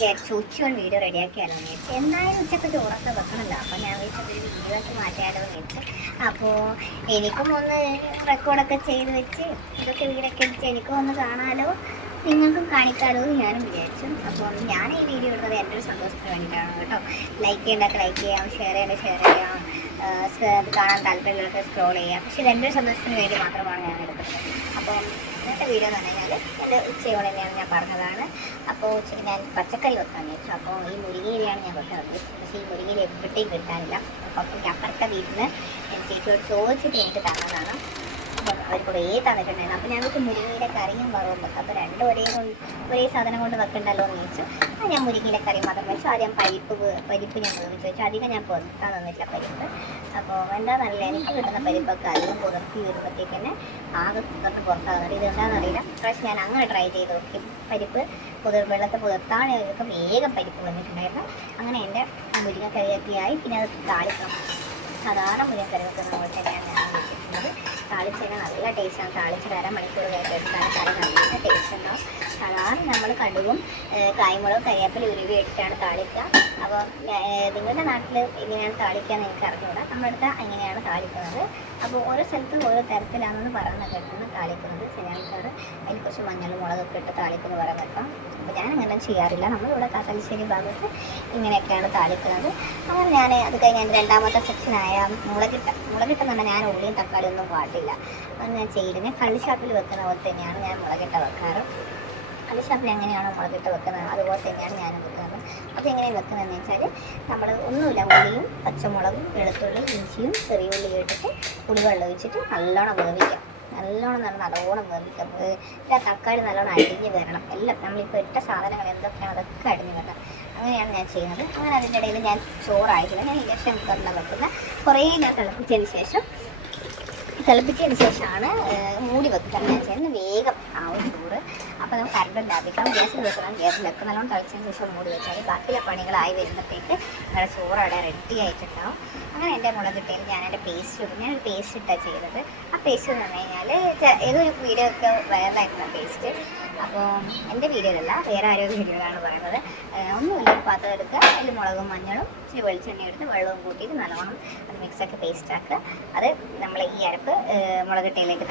വിചാരിച്ചു ഉച്ചയോണ്ട് വീഡിയോ റെഡിയാക്കിയാലോ എന്ന് വെച്ചു. എന്തായാലും ഉച്ചക്ക് ചോറൊക്കെ വെക്കണമല്ലോ. അപ്പോൾ ഞാൻ വിളിച്ചത് ഒരു വീഡിയോ ആക്കി മാറ്റാലോ എന്ന് വെച്ചു. അപ്പോൾ എനിക്കും ഒന്ന് റെക്കോർഡൊക്കെ ചെയ്ത് വെച്ച് ഇതൊക്കെ വീടൊക്കെ എടുത്ത് എനിക്കും ഒന്ന് കാണാലോ, നിങ്ങൾക്കും കാണിക്കാലോ എന്ന് ഞാനും വിചാരിച്ചു. അപ്പോൾ ഞാൻ ഈ വീഡിയോ ഇടുന്നത് എൻ്റെ ഒരു സന്തോഷത്തിന് വേണ്ടിയിട്ടാണ് കേട്ടോ. ലൈക്ക് ചെയ്യേണ്ടതൊക്കെ ലൈക്ക് ചെയ്യാം, ഷെയർ ചെയ്യാം, കാണാൻ താല്പര്യമുള്ളവർക്ക് സ്ക്രോൾ ചെയ്യാം. പക്ഷേ ഇത് എൻ്റെ ഒരു സന്തോഷത്തിന് വേണ്ടി മാത്രമാണ് ഞാൻ എടുക്കുന്നത്. അപ്പോൾ ഇന്നത്തെ വീഡിയോ എന്ന് പറഞ്ഞു കഴിഞ്ഞാൽ എൻ്റെ ഉച്ചയോടെ തന്നെയാണ് ഞാൻ പറഞ്ഞതാണ്. അപ്പോൾ ഉച്ചയ്ക്ക് ഞാൻ പച്ചക്കറി വെക്കാമെന്ന് വെച്ചു. അപ്പോൾ ഈ മുരിങ്ങയിലാണ് ഞാൻ വെക്കുന്നത്. പക്ഷേ ഈ മുരിങ്ങയിൽ എവിടെയും കിട്ടാനില്ല. അപ്പോൾ എനിക്ക് അപ്പുറത്തെ വീട്ടിൽ നിന്ന് ചേച്ചിയോട് ചോദിച്ചിട്ട് എനിക്ക് തന്നതാണ്. അപ്പം അവർ കുറേ തന്നിട്ടുണ്ടായിരുന്നു. അപ്പോൾ ഞാൻ വെച്ച് മുരിങ്ങയിലെ കറിയും വറവും വെക്കാം. അപ്പോൾ രണ്ടും ഒരേ സാധനം കൊണ്ട് വെക്കണ്ടല്ലോ എന്ന് ചോദിച്ചു. അപ്പോൾ ഞാൻ മുരിങ്ങയിലെ കറി മാത്രം വെച്ചു. ആദ്യം പരിപ്പ് ഞാൻ വേവിച്ച് വെച്ചു. അധികം ഞാൻ പുറത്താൻ തന്നിട്ടില്ല പരിപ്പ്. അപ്പോൾ എന്താണെന്നറിയില്ല, എനിക്ക് കിട്ടുന്ന പരിപ്പൊക്കെ അധികം പുറത്തി വരുമ്പോഴത്തേക്ക് തന്നെ ആകെ കുതിർന്ന് പുറത്താകുന്നുണ്ട്. ഇത് എന്താണെന്നറിയില്ല. പ്രാവശ്യം ഞാൻ അങ്ങനെ ട്രൈ ചെയ്ത് നോക്കി. പരിപ്പ് വെള്ളത്തെ പുതിർത്താണെങ്കിൽ വേഗം പരിപ്പ് വന്നിട്ടുണ്ടായിരുന്നു. അങ്ങനെ എൻ്റെ മുരിങ്ങക്കറിയൊക്കെ ആയി. പിന്നെ അത് താളിക്കണം. സാധാരണ മുരിങ്ങക്കറി വെക്കുന്ന പോലെ തന്നെയാണ് ഞാൻ വെച്ചിട്ടുള്ളത്. താളിച്ചതിന് നല്ല ടേസ്റ്റാണ്. താളിച്ചൊരു അരമണിക്കൂർ കഴിഞ്ഞ് എടുത്താൽ കറി നല്ല ടേസ്റ്റ് ഉണ്ടാവും. സാധാരണ നമ്മൾ കടുകും കായ്മുളകും കരിവേപ്പില ഉരുവി ഇട്ടിട്ടാണ് താളിക്കുക. അപ്പോൾ നിങ്ങളുടെ നാട്ടിൽ എങ്ങനെയാണ് താളിക്കുക എന്ന് എനിക്ക് അറിഞ്ഞുകൂടാ. നമ്മുടെ അടുത്ത് എങ്ങനെയാണ് താളിക്കുന്നത്. അപ്പോൾ ഓരോ സ്ഥലത്തും ഓരോ തരത്തിലാണെന്ന് പറയുന്നത് കേട്ടാണ് താളിക്കുന്നത്. ചില ആൾക്കാർ അതിൽ കുറച്ച് മഞ്ഞൾ മുളകൊക്കെ ഇട്ട് താളിക്കുന്ന പറയാൻ വെക്കാം. അപ്പോൾ ഞാൻ അങ്ങനെ ചെയ്യാറില്ല. നമ്മളിവിടെ കാക്കശ്ശേരി ഭാഗത്ത് ഇങ്ങനെയൊക്കെയാണ് താളിക്കുന്നത്. അങ്ങനെ ഞാൻ അത് കഴിഞ്ഞ് രണ്ടാമത്തെ സെക്ഷനായ മുളകിട്ടെന്ന് പറഞ്ഞാൽ ഞാൻ ഉള്ളിയും തക്കാളി ഒന്നും പാടില്ല. അത് ഞാൻ ചെയ്തിന് കള്ളിഷാപ്പിൽ വെക്കുന്ന പോലെ തന്നെയാണ് ഞാൻ മുളകിട്ട വെക്കാറ്. കള്ളിഷാപ്പിൽ എങ്ങനെയാണോ മുളകിട്ട് വെക്കുന്നത് അതുപോലെ തന്നെയാണ് ഞാൻ വെക്കുന്നത്. അപ്പോൾ എങ്ങനെയാണ് വെക്കുന്നതെന്ന് വെച്ചാൽ നമ്മൾ ഒന്നുമില്ല, ഉള്ളിയും പച്ചമുളകും വെളുത്തുള്ളി ഇഞ്ചിയും ചെറിയ ഉള്ളി ഇട്ടിട്ട് പുളിവെള്ളം ഒഴിച്ചിട്ട് നല്ലോണം വേവിക്കാം. നല്ലോണം വേവിക്കാം. തക്കാളി നല്ലോണം അരിഞ്ഞ് വരണം. എല്ലാം നമ്മളിപ്പോൾ ഇട്ട സാധനങ്ങൾ എന്തൊക്കെയാണ് അതൊക്കെ അരിഞ്ഞ് വരണം. അങ്ങനെയാണ് ഞാൻ ചെയ്യുന്നത്. അങ്ങനെ അതിൻ്റെ ഇടയിൽ ഞാൻ ചോറായിട്ടില്ല. ഞാൻ ഇലക്ഷൻ കുക്കറിലാണ് വെക്കുന്നത്. കുറേ ഞാൻ തിളപ്പിച്ചതിന് ശേഷമാണ് മൂടി വെക്കാൻ ഞാൻ ചെയ്യുന്നത്. വേഗം ആവും ചോറ്. അപ്പോൾ നമുക്ക് കറണ്ട് ലാഭിക്കാം. ഗ്യാസിൽ വെക്കണം. ഗ്യാസിൽ വെക്കുക. നല്ലോണം തിളച്ചതിന് ശേഷം മൂടി വെച്ചാൽ ബാക്കിയുള്ള പണികളായി വരുമ്പോഴത്തേക്ക് നമ്മുടെ ചോറ് അവിടെ റെഡി ആയിട്ടുണ്ടാവും. അങ്ങനെ എൻ്റെ മുളകിട്ടയിൽ ഞാൻ എൻ്റെ പേസ്റ്റ് ഇടും. ഞാനൊരു പേസ്റ്റ് ഇട്ടാണ് ചെയ്തത്. ആ പേസ്റ്റ് എന്ന് പറഞ്ഞു കഴിഞ്ഞാൽ ഏതൊരു വീഡിയോ ഒക്കെ വൈറലായിട്ടുള്ള പേസ്റ്റ്. അപ്പോൾ എൻ്റെ വീഡിയോയിലല്ല, വേറെ ആരോ വീഡിയോയിലാണ് പറയുന്നത്. ഒന്നുമില്ല, ഒരു പാത്രം എടുക്കുക, അതിൽ മുളകും മഞ്ഞളും ഇച്ചിരി വെളിച്ചെണ്ണ എടുത്ത് വെള്ളവും കൂട്ടിയിട്ട് നല്ലോണം അത് മിക്സാക്കി പേസ്റ്റ് ആക്കുക. അത് നമ്മൾ ഈ അരപ്പ് മുളകിട്ടയിലേക്ക്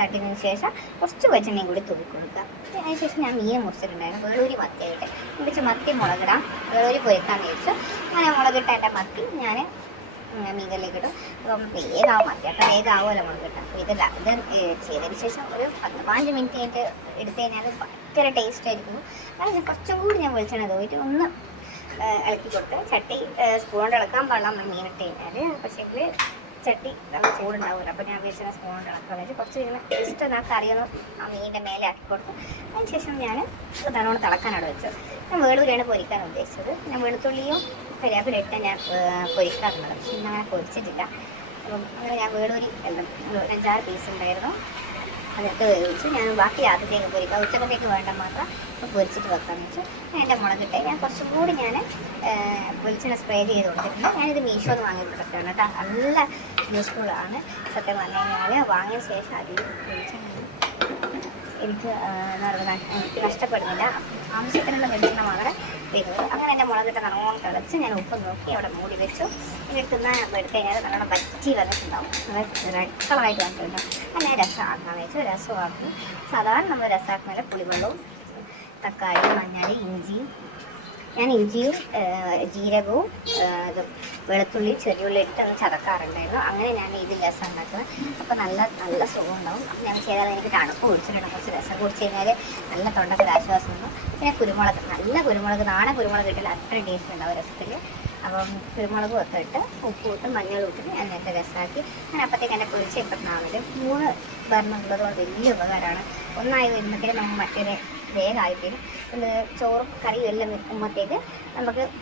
തട്ടിയതിന് ശേഷം കുറച്ച് വെളിച്ചെണ്ണയും കൂടി തൂക്കി കൊടുക്കുക. അതിനുശേഷം ഞാൻ മീൻ മുറിച്ചിട്ടുണ്ടായിരുന്നു. വേളൂരി മത്തിയായിട്ട് മുറിച്ച് മത്തി മുളകിടാം, വേളൂരി പൊരിക്കാമെന്ന് ചോദിച്ചു. അങ്ങനെ മുളകിട്ട എൻ്റെ മത്തി ഞാൻ മീനിലേക്ക് ഇടും. അപ്പം വേഗമാവും മത്തി. അപ്പം വേഗമാവുമല്ലോ മുളകിട്ട. അപ്പോൾ ഇത് ചെയ്തതിന് ശേഷം ഒരു 15 മിനിറ്റ് കഴിഞ്ഞിട്ട് എടുത്തു കഴിഞ്ഞാൽ ഭയങ്കര ടേസ്റ്റ് ആയിരിക്കും. അതിന് കുറച്ചും കൂടി ഞാൻ വെളിച്ചെണ്ണ തൂക്കിയിട്ട് ഒന്ന് ഇളക്കി കൊടുത്ത് ചട്ടി സ്പൂൺ കൊണ്ട് ഇളക്കാൻ പാടില്ല നമ്മൾ മീനിട്ട് കഴിഞ്ഞാൽ. പക്ഷേ ചട്ടി നമ്മൾ ചൂടുണ്ടാവില്ല. അപ്പോൾ ഞാൻ വെളിച്ചെണ്ണ സ്പൂൺ കൊണ്ട് ഇളക്കാൻ വെച്ച് കുറച്ച് ഇങ്ങനെ ജസ്റ്റ് ഒന്ന് ആ കറിയൊന്ന് ആ മീനിൻ്റെ മേലെ ആക്കി കൊടുത്തു. അതിനുശേഷം ഞാൻ നല്ലോണം തിളക്കാനവിടെ വെച്ചു. ഞാൻ വേളൂരിയാണ് പൊരിക്കാൻ ഉദ്ദേശിച്ചത്. ഞാൻ വെളുത്തുള്ളിയും കരിവേപ്പില ഇട്ട് ഞാൻ പൊരിക്കാറുള്ളത്. പക്ഷെ ഇന്നങ്ങനെ പൊരിച്ചിട്ടില്ല. അപ്പം അങ്ങനെ ഞാൻ വേളൂരി എല്ലാം ഒരു 5-6 പീസ് ഉണ്ടായിരുന്നു. അതൊക്കെ വേവിച്ച് ഞാൻ ബാക്കി രാത്രിത്തേക്ക് പൊരിക്കാം. ഉച്ചക്കത്തേക്ക് വേണ്ട മാത്രം ഇപ്പോൾ പൊരിച്ചിട്ട് വെക്കാമെന്ന് വെച്ചു. ഞാൻ എൻ്റെ മുളകിട്ട് ഞാൻ കുറച്ചും കൂടി ഞാൻ വെളിച്ചെണ്ണ സ്പ്രേ ചെയ്ത് കൊടുത്തിട്ടുണ്ട്. ഞാനിത് മീഷോന്ന് വാങ്ങിയ പ്രൊഡക്റ്റാണ് കേട്ടോ. നല്ല യൂസ്ഫുള്ളാണ് സത്യം പറഞ്ഞു കഴിഞ്ഞാൽ. വാങ്ങിയ ശേഷം അതിൽ വെളിച്ചെണ്ണ എനിക്ക് എന്താ പറയുക നഷ്ടപ്പെടുന്നില്ല. ആവശ്യത്തിനുള്ള വെളിച്ചെണ്ണ മാത്രമേ വരുന്നത്. അങ്ങനെ എൻ്റെ മുളകിട്ട് നല്ലോണം തിളച്ച് ഞാൻ ഉപ്പ് നോക്കി അവിടെ മൂടി വെച്ചു. എടുത്തുന്ന എടുത്തു കഴിഞ്ഞാൽ നല്ലോണം പറ്റി വന്നിട്ടുണ്ടാവും. റെഡ് കളറായിട്ട് വന്നിട്ടുണ്ടാവും. അങ്ങനെ രസമാക്കാമെന്ന് വെച്ചു. രസമാക്കി സാധാരണ നമ്മൾ രസമാക്കുന്നതിൽ പുളിവെള്ളവും തക്കാളി മഞ്ഞൾ ഇഞ്ചിയും ഞാൻ ഇഞ്ചിയും ജീരകവും വെളുത്തുള്ളി ചെറിയുള്ളി ഇട്ട് ഒന്ന് ചതക്കാറുണ്ടായിരുന്നു. അങ്ങനെ ഞാൻ ഇത് രസം ഉണ്ടാക്കുന്നത്. അപ്പോൾ നല്ല സുഖം ഉണ്ടാവും. അപ്പം ഞാൻ ചെയ്താൽ എനിക്ക് തണുപ്പ് കുടിച്ചിട്ടുണ്ട്. കുറച്ച് രസം കുടിച്ച് കഴിഞ്ഞാൽ നല്ല തൊണ്ടയ്ക്ക് ആശ്വാസം ഉണ്ടാവും. പിന്നെ കുരുമുളക്, നല്ല കുരുമുളക്, നാടൻ കുരുമുളക് ഇട്ടാൽ അത്രയും ടേസ്റ്റ് ഉണ്ടാവും രസത്തിൽ. അപ്പം കുരുമുളകും ഒക്കെ ഇട്ട് ഉപ്പും ഇട്ട് മഞ്ഞളും ഇട്ടിട്ട് ഞാൻ എൻ്റെ രസമാക്കി. ഞാൻ അപ്പോഴത്തേക്ക് എൻ്റെ പൊരിച്ച് ഇപ്പത്തിനാവില്ല 3 ഭരണമുള്ളത് കൊണ്ട് വലിയ ഉപകാരമാണ്. ഒന്നായി വരുമ്പോഴത്തേക്ക് നമുക്ക് മറ്റൊരു വേഗമായിത്തീരും. ചോറും കറിയും എല്ലാം വെക്കുമ്പോഴത്തേക്ക്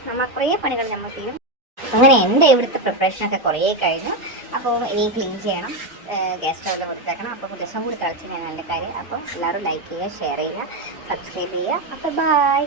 നമ്മൾ കുറേ പണികൾ നമ്മൾ തീരും. അങ്ങനെ എൻ്റെ ഇവിടുത്തെ പ്രിപ്പറേഷനൊക്കെ കുറേ കഴിഞ്ഞു. അപ്പോൾ ഇനി ക്ലീൻ ചെയ്യണം, ഗ്യാസ് സ്റ്റൗവിൽ വൃത്തിയാക്കണം. അപ്പോൾ ദിവസം കൂടി തിളച്ച് ഞാൻ നല്ല കാര്യം. അപ്പോൾ എല്ലാവരും ലൈക്ക് ചെയ്യുക, ഷെയർ ചെയ്യുക, സബ്സ്ക്രൈബ് ചെയ്യുക. അപ്പോൾ ബൈ.